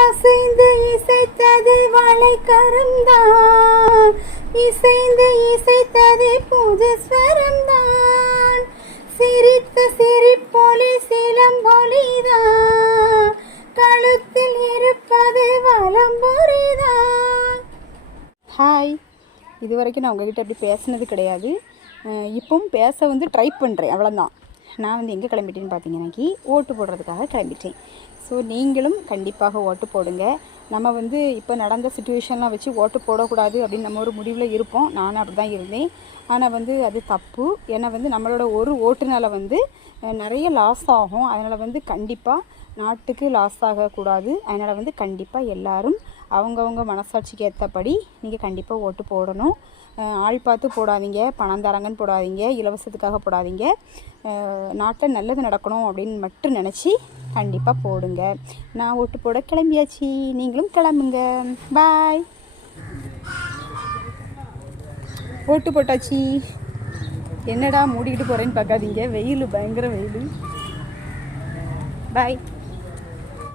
அசைந்து இசைத்தது வளைக்கரம்தான், இசைந்து இசைத்தது புதுஸ்வரம்தான், சிரித்த சிரிப்பொலி சிலம்பொலிதான், கழுத்தில் இருப்பது வலம்புரிதான். ஹாய், இது வரைக்கும் நான் உங்ககிட்ட அப்படி பேசினது கிடையாது. இப்பவும் பேச ட்ரை பண்ணுறேன், அவ்வளோதான். நான் எங்கே கிளம்பிட்டேன்னு பார்த்தீங்கன்னாக்கி ஓட்டு போடுறதுக்காக கிளம்பிட்டேன். ஸோ நீங்களும் கண்டிப்பாக ஓட்டு போடுங்க. நம்ம இப்போ நடந்த சுச்சுவேஷன்லாம் வச்சு ஓட்டு போடக்கூடாது அப்படின்னு நம்ம ஒரு முடிவில் இருப்போம். நானும் அப்படி தான் இருந்தேன். ஆனால் அது தப்பு. ஏன்னா நம்மளோட ஒரு ஓட்டுனால நிறைய லாஸ் ஆகும். அதனால் கண்டிப்பாக நாட்டுக்கு லாஸ் ஆகக்கூடாது. அதனால் கண்டிப்பாக எல்லோரும் அவங்கவுங்க மனசாட்சிக்கு ஏற்றபடி நீங்கள் கண்டிப்பாக ஓட்டு போடணும். ஆள் பார்த்து போடாதீங்க, பணம் தராங்கன்னு போடாதீங்க, இலவசத்துக்காக போடாதீங்க. நாட்டில் நல்லது நடக்கணும் அப்படின்னு மட்டும் நினச்சி கண்டிப்பாக போடுங்க. நான் ஓட்டு போட கிளம்பியாச்சு, நீங்களும் கிளம்புங்க. பாய். ஓட்டு போட்டாச்சு. என்னடா மூடிக்கிட்டு போகிறேன்னு பார்க்காதீங்க, வெயில் பயங்கர வெயில். பாய்.